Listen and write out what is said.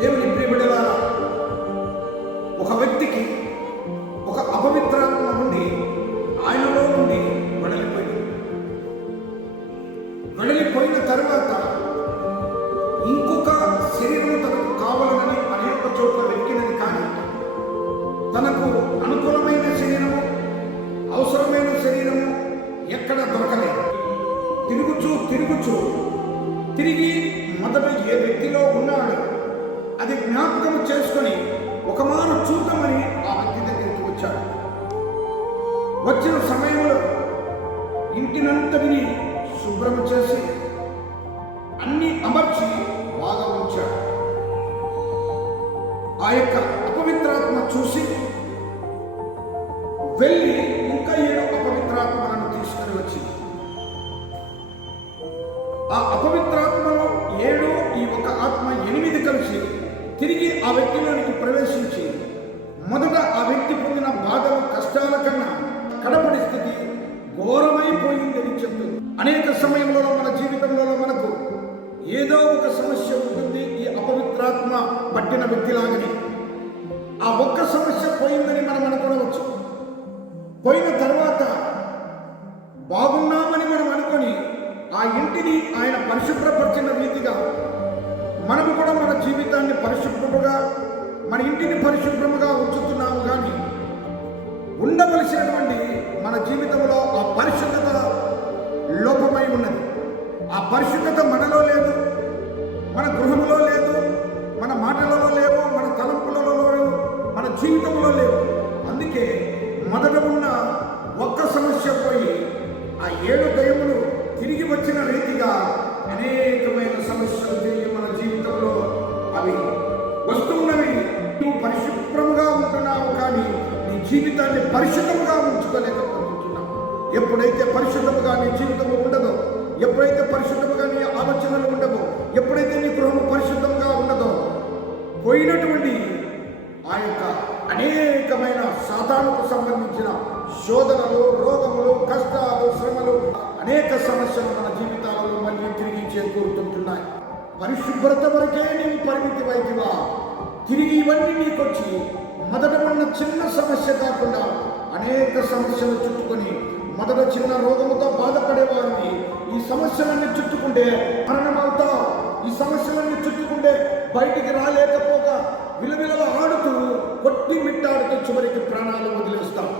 దేవుని ప్రియబిడ్డలారా, ఒక వ్యక్తికి ఒక అపవిత్రాత్మ నుండి ఆయనలో నుండి వెడలిపోయిన తరువాత ఇంకొక శరీరం తనకు కావాలని అనేక చోట్ల వెతికినది, కానీ తనకు అనుకూలమైన శరీరము, అవసరమైన శరీరము ఎక్కడ దొరకలేదు. తిరుగుచూ తిరిగి మొదట ఏ వ్యక్తిలో ఉన్నాడు అది జ్ఞాపకం చేసుకొని ఒక మారు చూద్దామని ఆ వ్యక్తి దగ్గరికి వచ్చాడు. వచ్చిన సమయంలో ఇంటినంతటిని శుభ్రం చేసి అన్ని అమర్చి బాగా ఉంచాడు. ఆ యొక్క అపవిత్రాత్మ చూసి వెళ్ళి ఇంకా 7 అపవిత్రాత్మలను తీసుకుని వచ్చింది. ఆ అపవిత్రాత్మలో 7, ఈ ఒక ఆత్మ 8 కలిసి తిరిగి ఆ వ్యక్తిలోనికి ప్రవేశించి మొదట ఆ వ్యక్తి పొందిన బాధలు, కష్టాల కన్నా కడపడి స్థితి ఘోరమైపోయిందని చెప్తుంది. అనేక సమయంలో మన జీవితంలో మనకు ఏదో ఒక సమస్య ఉంటుంది. ఈ అపవిత్రాత్మ పట్టిన వ్యక్తిలాగని ఆ ఒక్క సమస్య పోయిందని మనం అనుకోవచ్చు. పోయిన తర్వాత బాగున్నామని మనం అనుకొని ఆ ఇంటిని ఆయన పరిశుభ్రపరిచిన రీతిగా మనము కూడా మన జీవితాన్ని పరిశుభ్రముగా, మన ఇంటిని పరిశుభ్రముగా ఉంచుతున్నాము. కానీ ఉండవలసినటువంటి మన జీవితంలో ఆ పరిశుద్ధత లోపమై ఉన్నది. ఆ పరిశుద్ధత మనలో లేదు, మన గృహంలో లేదు, మన మాటలలో లేవు, మన తలంపులలో లేవు, మన జీవితంలో లేవు. అందుకే మొదట ఉన్న ఒక్క సమస్య పోయి ఆ 7 దయ్యములు తిరిగి వచ్చిన రీతిగా అనేకమైన సమస్యలు తిరిగి మన జీవితంలో అవి వస్తున్నవి. నువ్వు పరిశుభ్రంగా ఉంటున్నావు, కానీ నీ జీవితాన్ని పరిశుద్ధంగా ఉంచుకోలేకపోతున్నావు. ఎప్పుడైతే పరిశుద్ధముగా నీ జీవితంలో ఉండదో, ఎప్పుడైతే పరిశుద్ధముగా నీ ఆలోచనలు ఉండవో, ఎప్పుడైతే నీ గృహము పరిశుద్ధంగా ఉండదో, పోయినటువంటి ఆ యొక్క అనేకమైన సాతానుకు సంబంధించిన శోధనలు, రోగములు, కష్టాలు, శ్రమలు, అనేక సమస్యలు మన జీవితాలలో మళ్ళీ తిరిగి చేకూరుతుంటున్నాయి. పరిశుభ్రత వరకే నీవు పరిమితి వైద్యువా? తిరిగి ఇవన్నీ నీకొచ్చి మొదట ఉన్న చిన్న సమస్య కాకుండా అనేక సమస్యలు చుట్టుకొని మొదట చిన్న రోగముతో బాధపడేవారిని ఈ సమస్యలన్నీ చుట్టుకుంటే మరణమవుతావు. ఈ సమస్యలన్నీ చుట్టుకుంటే బయటికి రాలేకపోగా విలవిలలు ఆడుతూ కొట్టి మిట్టాడుతూ చివరికి ప్రాణాలు వదిలేస్తావు.